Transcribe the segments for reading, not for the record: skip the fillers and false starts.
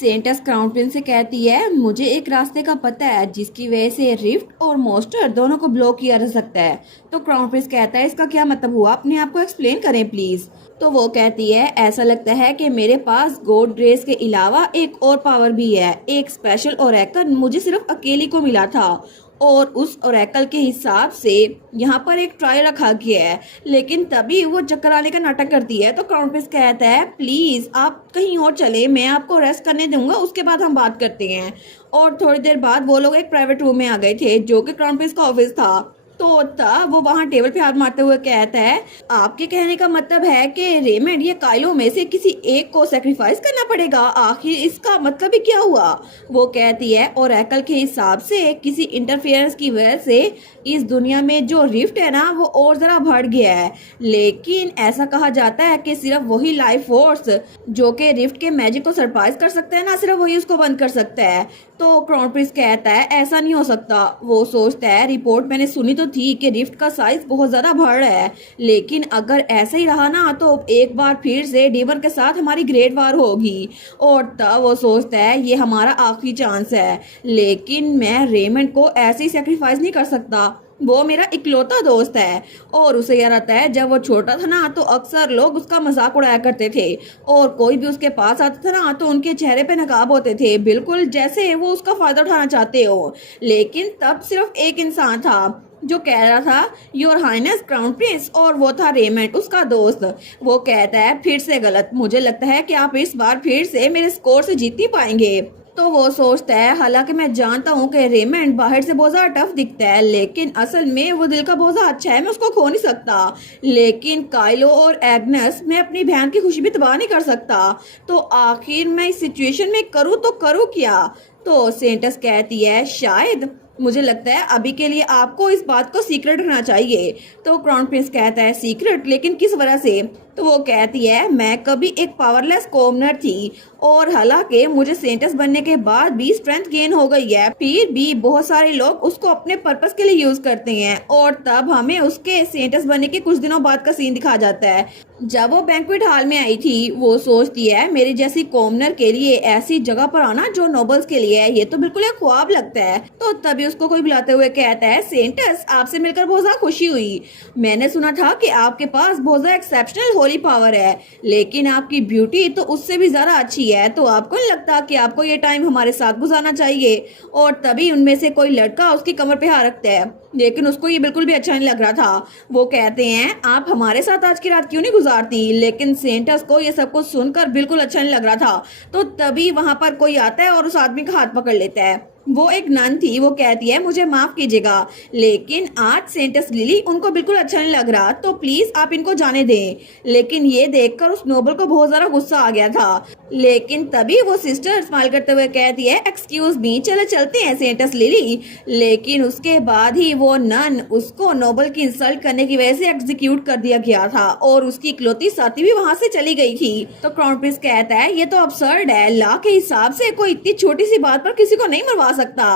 Santos crown Prince से कहती है, मुझे एक रास्ते का पता है जिसकी वजह से रिफ्ट और मोस्टर दोनों को ब्लॉक किया जा सकता है। तो क्राउन प्रिंस कहता है, इसका क्या मतलब हुआ, अपने आप को एक्सप्लेन करें प्लीज। तो वो कहती है, ऐसा लगता है कि मेरे पास गॉड रेस के अलावा एक और पावर भी है। एक स्पेशल ओरेकल मुझे सिर्फ अकेली को मिला था और उस ओरेकल के हिसाब से यहाँ पर एक ट्रायल रखा गया है, लेकिन तभी वो चक्कर आने का नाटक करती है। तो क्राउन प्रिंस कहता है, प्लीज आप कहीं और चले, मैं आपको रेस्ट करने दूंगा, उसके बाद हम बात करते हैं। और थोड़ी देर बाद वो लोग एक प्राइवेट रूम में आ गए थे जो कि क्राउन प्रिंस का ऑफिस था। तो तब वो वहां टेबल पे हाथ मारते हुए कहता है, आपके कहने का मतलब है कि रेमंड ये काइलो में से किसी एक को सेक्रीफाइस करना पड़ेगा, आखिर इसका मतलब ही क्या हुआ। वो कहती है, ओरेकल के हिसाब से किसी इंटरफेरेंस की वजह से इस दुनिया में जो रिफ्ट है ना वो और जरा बढ़ गया है, लेकिन ऐसा कहा जाता है कि सिर्फ वही लाइफ फोर्स जो कि रिफ्ट के मैजिक को सरप्राइज कर सकता है ना, सिर्फ वही उसको बंद कर सकता है। तो क्राउन प्रिंस कहता है, ऐसा नहीं हो सकता। वो सोचता है, रिपोर्ट मैंने सुनी तो थी कि रिफ्ट का साइज बहुत ज्यादा बढ़ रहा है, लेकिन अगर ऐसा ही रहा ना तो एक बार फिर से डेमन के साथ हमारी ग्रेट वार होगी। और तब वो सोचता है, ये हमारा आखिरी चांस है, लेकिन मैं रेमंड को ऐसे ही सेक्रीफाइस नहीं कर सकता, वो मेरा इकलौता दोस्त है। और उसे याद आता है, जब वो छोटा था ना तो अक्सर लोग उसका मजाक उड़ाया करते थे और कोई भी उसके पास आता था ना तो उनके चेहरे पे नकाब होते थे, बिल्कुल जैसे वो उसका फायदा उठाना चाहते हो। लेकिन तब सिर्फ एक इंसान था जो कह रहा था, योर हाइनेस क्राउन प्रिंस, और वो था रेमंड, उसका दोस्त। वो कहता है, फिर से गलत, मुझे लगता है कि आप इस बार फिर से मेरे स्कोर से जीत नहीं पाएंगे। तो वो सोचता है, हालांकि मैं जानता हूँ कि रेमंड बाहर से बहुत ज्यादा टफ दिखता है, लेकिन असल में वो दिल का बहुत ज्यादा अच्छा है, मैं उसको खो नहीं सकता। लेकिन काइलो और एग्नेस, मैं अपनी बहन की खुशी भी तबाह नहीं कर सकता। तो आखिर मैं इस सिचुएशन में करूँ तो करूँ क्या। तो सेंटस कहती है, शायद मुझे लगता है अभी के लिए आपको इस बात को सीक्रेट रखना चाहिए। तो क्राउन प्रिंस कहता है, सीक्रेट, लेकिन किस वजह से। तो वो कहती है, मैं कभी एक पावरलेस कॉमनर थी और हालांकि मुझे सेंटस बनने के बाद भी स्ट्रेंथ गेन हो गई है, फिर भी बहुत सारे लोग उसको अपने पर्पस के लिए यूज करते हैं। और तब हमें उसके सेंटस बनने के कुछ दिनों बाद का सीन दिखा जाता है। जब वो बैंक्वेट हॉल में आई थी, वो सोचती है, मेरी जैसी कॉमनर के लिए ऐसी जगह पर आना जो नोबल्स के लिए है, ये तो बिल्कुल एक ख्वाब लगता है। तो तभी उसको कोई बुलाते हुए कहता है, सेंटस, आपसे मिलकर बहुत ज्यादा खुशी हुई। मैंने सुना था कि आपके पास बहुत ज्यादा एक्सेप्शनल होली पावर है, लेकिन आपकी ब्यूटी तो उससे भी ज्यादा अच्छी है। तो आपको नहीं लगता कि आपको ये टाइम हमारे साथ गुजारना चाहिए। और तभी उनमें से कोई लड़का उसकी कमर पे हाथ रखता है, लेकिन उसको ये बिल्कुल भी अच्छा नहीं लग रहा था। वो कहते हैं, आप हमारे साथ आज की रात क्यों नहीं गुजारती। लेकिन सेंटस को ये सब कुछ सुनकर बिल्कुल अच्छा नहीं लग रहा था। तो तभी वहां पर कोई आता है और उस आदमी का हाथ पकड़ लेता है। वो एक नन थी। वो कहती है, मुझे माफ कीजिएगा, लेकिन आज सेंटस लिली उनको बिल्कुल अच्छा नहीं लग रहा, तो प्लीज आप इनको जाने दें। लेकिन ये देखकर उस नोबल को बहुत ज्यादा गुस्सा आ गया था। लेकिन तभी वो सिस्टर स्माइल करते हुए कहती है, एक्सक्यूज मी, चले चलते हैं सेंटस लिली। लेकिन उसके बाद ही वो नन उसको नोबल की इंसल्ट करने की वजह से एग्जीक्यूट कर दिया गया था और उसकी इकलौती साथी भी वहां से चली गई थी। तो क्राउन प्रिंस कहता है, ये तो अब्सर्ड है, लॉ के हिसाब से कोई इतनी छोटी सी बात पर किसी को नहीं मरवा सकता।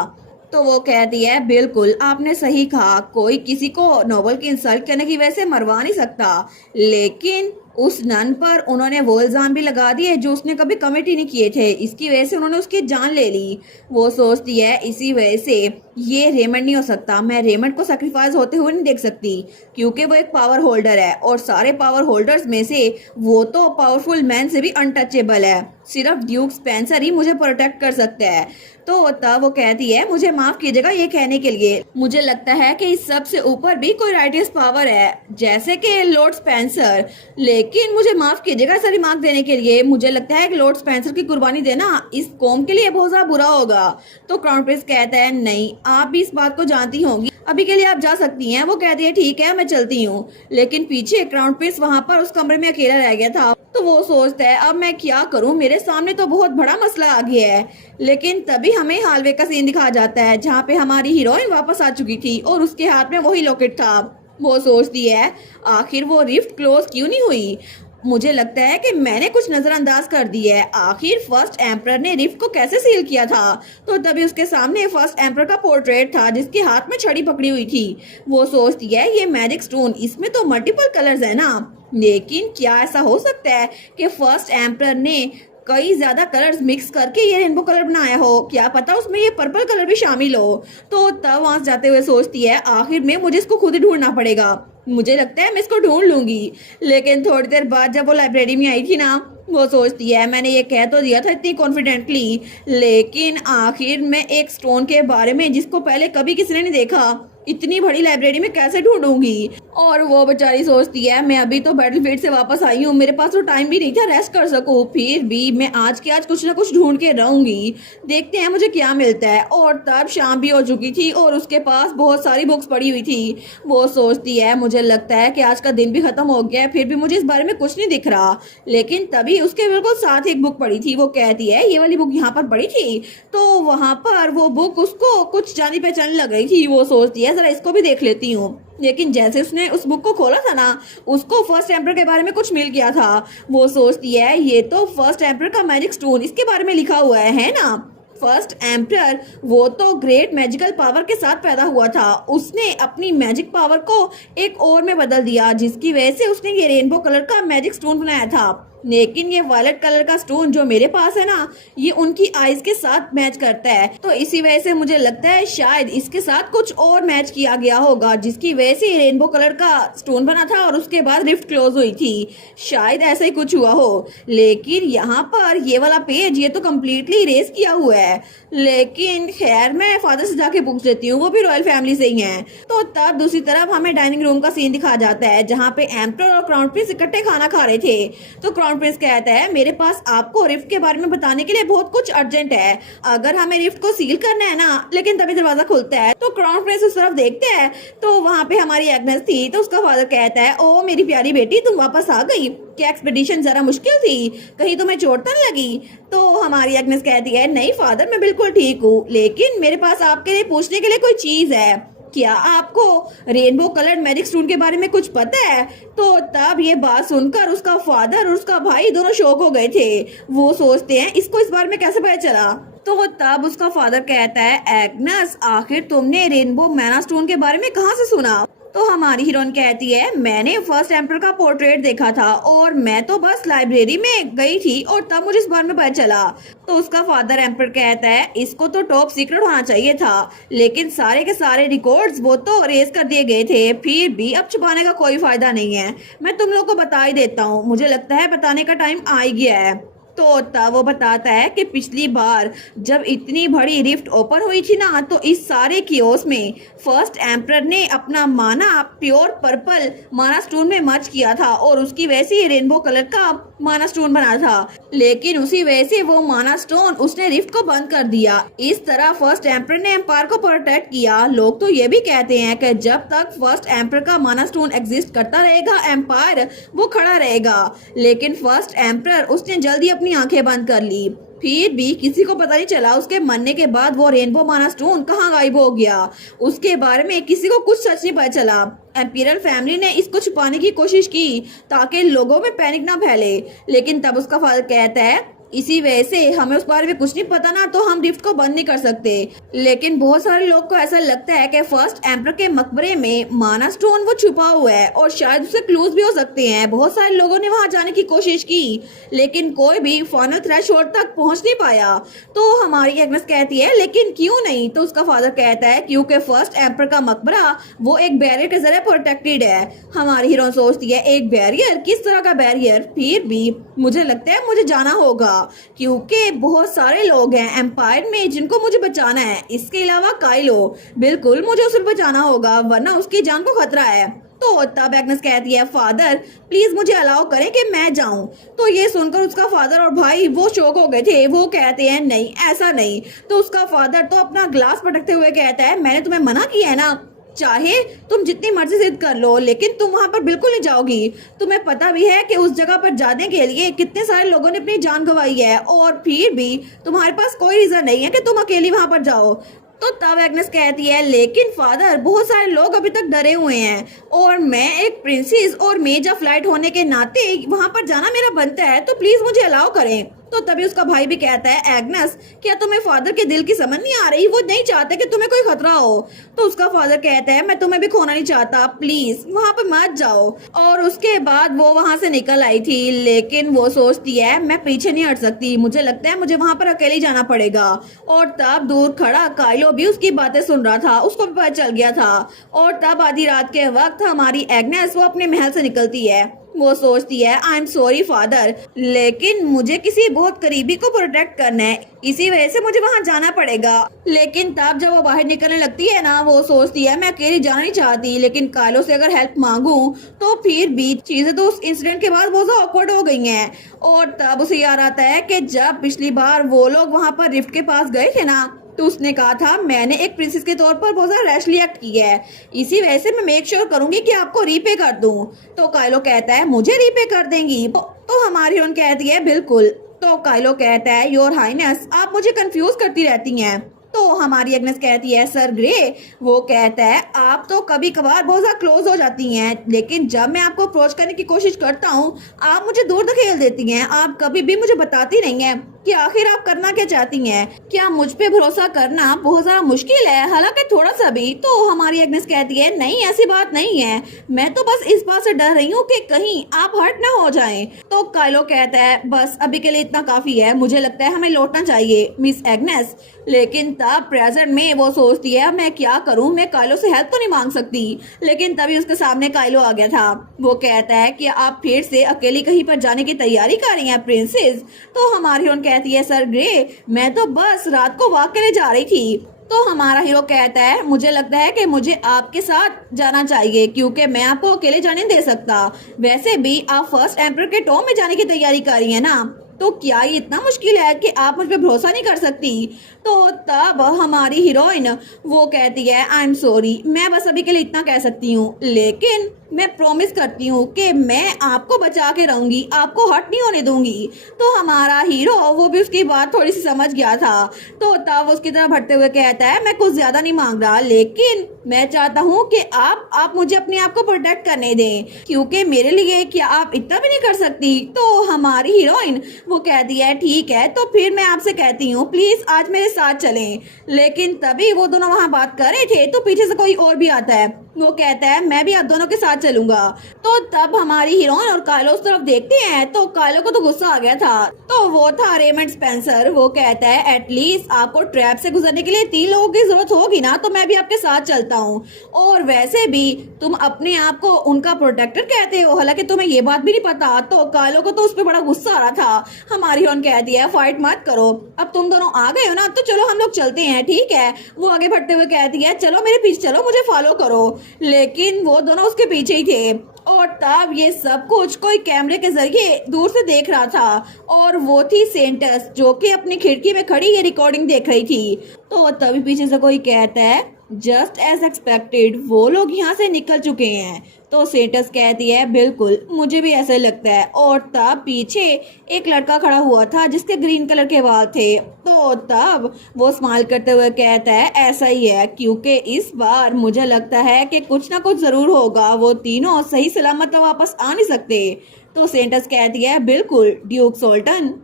तो वो कहती है, बिल्कुल आपने सही कहा, कोई किसी को नोबल की इंसल्ट करने की वजह से मरवा नहीं सकता। लेकिन उस नन पर उन्होंने वो इल्जाम भी लगा दिए जो उसने कभी कमिट ही नहीं किए थे, इसकी वजह से उन्होंने उसकी जान ले ली। वो सोचती है, इसी वजह से ये रेमंड नहीं हो सकता, मैं रेमंड को सेक्रीफाइस होते हुए नहीं देख सकती, क्योंकि वो एक पावर होल्डर है और सारे पावर होल्डर्स में से वो तो पावरफुल मैन से भी अनटचेबल है, सिर्फ ड्यूक स्पेंसर ही मुझे प्रोटेक्ट कर सकता है। तो तब वो कहती है, मुझे माफ कीजिएगा ये कहने के लिए, मुझे लगता है कि इस सब से ऊपर भी कोई राइटियस पावर है, जैसे कि लॉर्ड स्पेंसर। लेकिन मुझे माफ कीजिएगा ऐसा रिमार्क देने के लिए, मुझे लगता है कि लॉर्ड स्पेंसर की कुर्बानी देना इस कौम के लिए बहुत ज्यादा बुरा होगा। तो क्राउन प्रिंस कहता है, नहीं, आप भी इस बात को जानती होंगी, अभी के लिए आप जा सकती हैं। वो कहती है, ठीक है मैं चलती हूँ। लेकिन पीछे क्राउन प्रिंस वहाँ पर उस कमरे में अकेला रह गया था। तो वो सोचता है, अब मैं क्या करूँ, मेरे सामने तो बहुत बड़ा मसला आ गया है। लेकिन तभी हमें हालवे का सीन दिखाया जाता है जहाँ पे हमारी हीरोइन वापस आ चुकी थी और उसके हाथ में वही लॉकेट था। वो सोचती है, आखिर वो रिफ्ट क्लोज क्यों नहीं हुई। मुझे लगता है कि मैंने कुछ नजरअंदाज कर दी है, आखिर फर्स्ट एम्परर ने रिफ्ट को कैसे सील किया था। तो तभी उसके सामने फर्स्ट एम्परर का पोर्ट्रेट था जिसके हाथ में छड़ी पकड़ी हुई थी। वो सोचती है, ये मैजिक स्टोन, इसमें तो मल्टीपल कलर्स है ना, लेकिन क्या ऐसा हो सकता है कि फर्स्ट एम्परर ने कई ज्यादा कलर्स मिक्स करके ये रेनबो कलर बनाया हो, क्या पता उसमें ये पर्पल कलर भी शामिल हो। तो तब वहां से जाते हुए सोचती है आखिर में मुझे इसको खुद ही ढूंढना पड़ेगा, मुझे लगता है मैं इसको ढूंढ लूंगी। लेकिन थोड़ी देर बाद जब वो लाइब्रेरी में आई थी ना, वो सोचती है मैंने ये कह तो दिया था इतनी कॉन्फिडेंटली, लेकिन आखिर में एक स्टोन के बारे में जिसको पहले कभी किसी ने नहीं देखा, इतनी बड़ी लाइब्रेरी में कैसे ढूंढूंगी। और वो बेचारी सोचती है मैं अभी तो बैटलफील्ड से वापस आई हूँ, मेरे पास तो टाइम भी नहीं था रेस्ट कर सकूं, फिर भी मैं आज के आज कुछ ना कुछ ढूंढ के रहूंगी, देखते हैं मुझे क्या मिलता है। और तब शाम भी हो चुकी थी और उसके पास बहुत सारी बुक्स पड़ी हुई थी। वो सोचती है मुझे लगता है कि आज का दिन भी खत्म हो गया है, फिर भी मुझे इस बारे में कुछ नहीं दिख रहा। लेकिन तभी उसके बिल्कुल साथ एक बुक पड़ी थी। वो कहती है ये वाली बुक यहाँ पर पड़ी थी, तो वहां पर वो बुक उसको कुछ जानी पहचानी लग रही थी। वो सोचती है जरा इसको भी देख लेती हूँ। लेकिन जैसे उसने उस बुक को खोला था ना, उसको फर्स्ट एम्पर के बारे में कुछ मिल गया था। वो सोचती है ये तो फर्स्ट एम्पर का मैजिक स्टोन इसके बारे में लिखा हुआ है ना। फर्स्ट एम्पर वो तो ग्रेट मैजिकल पावर के साथ पैदा हुआ था, उसने अपनी मैजिक पावर को एक और में बदल दिया, जिसकी वजह से उसने ये रेनबो कलर का मैजिक स्टोन बनाया था। लेकिन ये वायलेट कलर का स्टोन जो मेरे पास है ना, ये उनकी आईज के साथ मैच करता है, तो इसी वजह से मुझे लगता है शायद इसके साथ कुछ और मैच किया गया होगा, जिसकी वजह से रेनबो कलर का स्टोन बना था और उसके बाद रिफ्ट क्लोज हुई थी। शायद ऐसा ही कुछ हुआ हो। लेकिन यहाँ पर ये वाला पेज ये तो कम्प्लीटली इरेज किया हुआ है। लेकिन खैर मैं फादर से जाके पूछ लेती हूँ, वो भी रॉयल फैमिली से ही हैं। तो तब दूसरी तरफ हमें डाइनिंग रूम का सीन दिखाया जाता है, जहाँ पे एम्पर और क्राउन प्रिंस इकट्ठे खाना खा रहे थे। तो क्राउन प्रिंस कहता है मेरे पास आपको रिफ्ट के बारे में बताने के लिए बहुत कुछ अर्जेंट है, अगर हमें रिफ्ट को सील करना है ना। लेकिन तभी दरवाजा खुलता है तो क्राउन प्रिंस उस तरफ देखते हैं, तो वहाँ पे हमारी एग्नेस थी। तो उसका फादर कहता है ओ मेरी प्यारी बेटी तुम वापस आ गई, क्या एक्सपेडिशन जरा मुश्किल थी, कहीं तुम्हें चोट तो नहीं लगी। तो हमारी एग्नेस कहती है नहीं फादर मैं बिल्कुल ठीक हूँ, लेकिन मेरे पास आपके लिए पूछने के लिए कोई चीज है, क्या आपको रेनबो कलर्ड मैजिक स्टोन के बारे में कुछ पता है। तो तब ये बात सुनकर उसका फादर और उसका भाई दोनों शॉक हो गए थे। वो सोचते हैं इसको इस बारे में कैसे पता चला। तो तब उसका फादर कहता है एग्नेस आखिर तुमने रेनबो मैना स्टोन के बारे में कहाँ से सुना। तो हमारी हीरोइन कहती है मैंने फर्स्ट एम्पर का पोर्ट्रेट देखा था और मैं तो बस लाइब्रेरी में गई थी और तब मुझे इस बारे में पता चला। तो उसका फादर एम्पर कहता है इसको तो टॉप सीक्रेट होना चाहिए था, लेकिन सारे के सारे रिकॉर्ड्स वो तो अरेज कर दिए गए थे, फिर भी अब छुपाने का कोई फायदा नहीं है, मैं तुम लोग को बता ही देता हूँ, मुझे लगता है बताने का टाइम आ ही गया है। तो तब वो बताता है कि पिछली बार जब इतनी बड़ी रिफ्ट ओपन हुई थी ना, तो इस सारे कियोस में फर्स्ट एम्परर ने अपना माना प्योर पर्पल माना स्टोन में मर्ज किया था और उसकी वजह से रेनबो कलर का माना स्टोन बना था। लेकिन उसी वजह से वो माना स्टोन उसने रिफ्ट को बंद कर दिया। इस तरह फर्स्ट एम्परर ने एम्पायर को प्रोटेक्ट किया। लोग तो ये भी कहते हैं कि जब तक फर्स्ट एम्परर का माना स्टोन एग्जिस्ट करता रहेगा एम्पायर वो खड़ा रहेगा। लेकिन फर्स्ट एम्परर उसने जल्दी अपनी आंखें बंद कर ली, फिर भी किसी को पता नहीं चला उसके मरने के बाद वो रेनबो माना स्टोन कहाँ गायब हो गया। उसके बारे में किसी को कुछ सच नहीं पता चला। एम्पिरियल फैमिली ने इसको छुपाने की कोशिश की ताकि लोगों में पैनिक ना फैले, लेकिन तब उसका फादर कहता है इसी वजह से हमें उस बारे में कुछ नहीं पता ना, तो हम रिफ्ट को बंद नहीं कर सकते। लेकिन बहुत सारे लोग को ऐसा लगता है कि फर्स्ट एम्पर के मकबरे में माना स्टोन वो छुपा हुआ है और शायद उससे क्लूज भी हो सकते हैं। बहुत सारे लोगों ने वहां जाने की कोशिश की, लेकिन कोई भी फाइनल थ्रेशोल्ड तक पहुंच नहीं पाया। तो हमारी एग्नेस कहती है लेकिन क्यों नहीं। तो उसका फादर कहता है क्योंकि फर्स्ट एम्पर का मकबरा वो एक बैरियर के जरिए प्रोटेक्टेड है। हमारी हीरोइन सोचती है एक बैरियर, किस तरह का बैरियर, फिर भी मुझे लगता है मुझे जाना होगा क्योंकि बहुत सारे लोग हैं एम्पायर में जिनको मुझे बचाना है। इसके अलावा काइलो, बिल्कुल मुझे उसे बचाना होगा वरना उसकी जान को खतरा है। तो तब एग्नेस कहती है फादर प्लीज मुझे अलाउ करें कि मैं जाऊं। तो ये सुनकर उसका फादर और भाई वो शॉक हो गए थे। वो कहते हैं नहीं ऐसा नहीं। तो उसका फादर तो अपना ग्लास पटकते हुए कहता है मैंने तुम्हें मना किया है ना, चाहे तुम जितनी मर्जी जिद कर लो लेकिन तुम वहां पर बिल्कुल नहीं जाओगी। तुम्हें पता भी है कि उस जगह पर जाने के लिए कितने सारे लोगों ने अपनी जान गंवाई है और फिर भी तुम्हारे पास कोई रीजन नहीं है कि तुम अकेली वहां पर जाओ। तो तब एग्नेस कहती है लेकिन फादर बहुत सारे लोग अभी तक डरे हुए हैं और मैं एक प्रिंसेस और मेजर फ्लाइट होने के नाते वहां पर जाना मेरा बनता है, तो प्लीज मुझे अलाउ करें। तो तभी उसका भाई भी कहता है एग्नेस क्या तुम्हें फादर के दिल की समझ नहीं आ रही, वो नहीं चाहते कि तुम्हें कोई खतरा हो। तो उसका फादर कहता है मैं तुम्हें भी खोना नहीं चाहता, प्लीज वहाँ पे मत जाओ। और उसके बाद वो वहाँ से निकल आई थी, लेकिन वो सोचती है मैं पीछे नहीं हट सकती, मुझे लगता है मुझे वहाँ पर अकेले जाना पड़ेगा। और तब दूर खड़ा काइलो भी उसकी बातें सुन रहा था, उसको भी पता चल गया था। और तब आधी रात के वक्त हमारी एग्नेस वो अपने महल से निकलती है। वो सोचती है आई एम सॉरी फादर, लेकिन मुझे किसी बहुत करीबी को प्रोटेक्ट करना है, इसी वजह से मुझे वहाँ जाना पड़ेगा। लेकिन तब जब वो बाहर निकलने लगती है ना, वो सोचती है मैं अकेली जाना नहीं चाहती, लेकिन कालो से अगर हेल्प मांगू तो फिर भी चीजें तो उस इंसिडेंट के बाद बहुत ऑकवर्ड हो गई हैं। और तब उसे याद आता है कि जब पिछली बार वो लोग वहाँ पर रिफ्ट के पास गए थे ना, तो उसने कहा था मैंने एक प्रिंसेस के तौर पर बहुत ज्यादा रैशली एक्ट किया है, इसी वजह से मैं मेक श्योर करूंगी कि आपको रीपे कर दूं। तो काइलो कहता है मुझे रीपे कर देंगी? तो हमारी हीरोइन कहती है बिल्कुल। तो काइलो कहता है योर हाइनेस आप मुझे कंफ्यूज करती रहती हैं। तो हमारी एग्नेस कहती है सर ग्रे। वो कहता है आप तो कभी कभार बहुत ज्यादा क्लोज हो जाती हैं, लेकिन जब मैं आपको अप्रोच करने की कोशिश करता हूँ आप मुझे दूर धकेल देती हैं, आप कभी भी मुझे बताती नहीं है कि आखिर आप करना क्या चाहती हैं। क्या मुझ पे भरोसा करना बहुत ज्यादा मुश्किल है, हालांकि थोड़ा सा भी? तो हमारी एग्नेस कहती है नहीं ऐसी बात नहीं है, मैं तो बस इस बात से डर रही हूँ कि कहीं आप हर्ट ना हो जाएं। तो काइलो कहता है बस अभी के लिए इतना काफी है, मुझे लगता है हमें लौटना चाहिए मिस एग्नेस। लेकिन तब प्रेजेंट में वो सोचती है मैं क्या करूं, मैं काइलो से हेल्प तो नहीं मांग सकती। लेकिन तभी उसके सामने काइलो आ गया था। वो कहता है कि आप फिर से अकेली कहीं पर जाने की तैयारी कर रही हैं प्रिंसेस? तो हमारी हीरोइन कहती है सर ग्रे मैं तो बस रात को वॉक करने जा रही थी। तो हमारा हीरो कहता है मुझे लगता है कि मुझे आपके साथ जाना चाहिए क्योंकि मैं आपको अकेले जाने नहीं दे सकता। वैसे भी आप फर्स्ट एम्पर के टॉम में जाने की तैयारी कर रही है ना, तो क्या ये इतना मुश्किल है कि आप मुझ पे भरोसा नहीं कर सकती? तो तब हमारी हीरोइन वो कहती है आई एम सॉरी, मैं बस अभी के लिए इतना कह सकती हूँ, लेकिन मैं प्रॉमिस करती हूँ कि मैं आपको बचा के रहूंगी, आपको हर्ट नहीं होने दूंगी। तो हमारा हीरो वो भी उसकी बात थोड़ी सी समझ गया था। तो तब उसकी तरफ हटते हुए कहता है मैं कुछ ज्यादा नहीं मांग रहा, लेकिन मैं चाहता हूँ कि आप मुझे अपने आप को प्रोटेक्ट करने दें, क्योंकि मेरे लिए क्या आप इतना भी नहीं कर सकती? तो हमारी हीरोइन वो कहती है ठीक है, तो फिर मैं आपसे कहती हूँ प्लीज आज मेरे साथ चलें। लेकिन तभी वो दोनों वहाँ बात कर रहे थे तो पीछे से कोई और भी आता है। वो कहता है मैं भी आप दोनों के साथ चलूंगा। तो तब हमारी हीरोइन और कालो उस तरफ देखते हैं, तो कालो को तो गुस्सा आ गया था। तो वो था रेमंड स्पेंसर। वो कहता है एटलीस्ट आपको ट्रैप से गुजरने के लिए 3 लोगों की जरूरत होगी ना, तो मैं भी आपके साथ चलता हूँ। और वैसे भी तुम अपने आप को उनका प्रोटेक्टर कहते हो, हालांकि तुम्हें ये बात भी नहीं पता। तो कालो को तो उस पर बड़ा गुस्सा आ रहा था। हमारी हीरोइन कहती है फाइट मत करो, अब तुम दोनों आ गए हो ना, तो चलो हम लोग चलते हैं, ठीक है? वो आगे बढ़ते हुए कहती है चलो मेरे पीछे चलो, मुझे फॉलो करो। लेकिन वो दोनों उसके पीछे ही थे। और तब ये सब कुछ कोई कैमरे के जरिए दूर से देख रहा था, और वो थी सेंटस जो कि अपनी खिड़की में खड़ी ये रिकॉर्डिंग देख रही थी। तो तभी पीछे से कोई कहता है जस्ट एज एक्सपेक्टेड वो लोग यहाँ से निकल चुके हैं। तो सेंटस कहती है बिल्कुल मुझे भी ऐसा लगता है। और तब पीछे एक लड़का खड़ा हुआ था जिसके ग्रीन कलर के बाल थे। तो तब वो स्माइल करते हुए कहता है ऐसा ही है, क्योंकि इस बार मुझे लगता है कि कुछ ना कुछ जरूर होगा, वो तीनों सही सलामत तो वापस आ नहीं सकते। तो सेंटस कहती है बिल्कुल ड्यूक सोल्टन।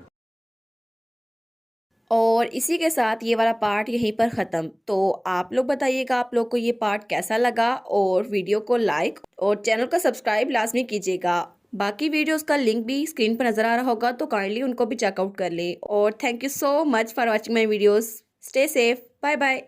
और इसी के साथ ये वाला पार्ट यहीं पर ख़त्म। तो आप लोग बताइएगा आप लोग को ये पार्ट कैसा लगा, और वीडियो को लाइक और चैनल को सब्सक्राइब लाजमी कीजिएगा। बाकी वीडियोस का लिंक भी स्क्रीन पर नज़र आ रहा होगा, तो काइंडली उनको भी चेकआउट कर ले। और thank you so much for watching my videos. Stay safe, bye bye.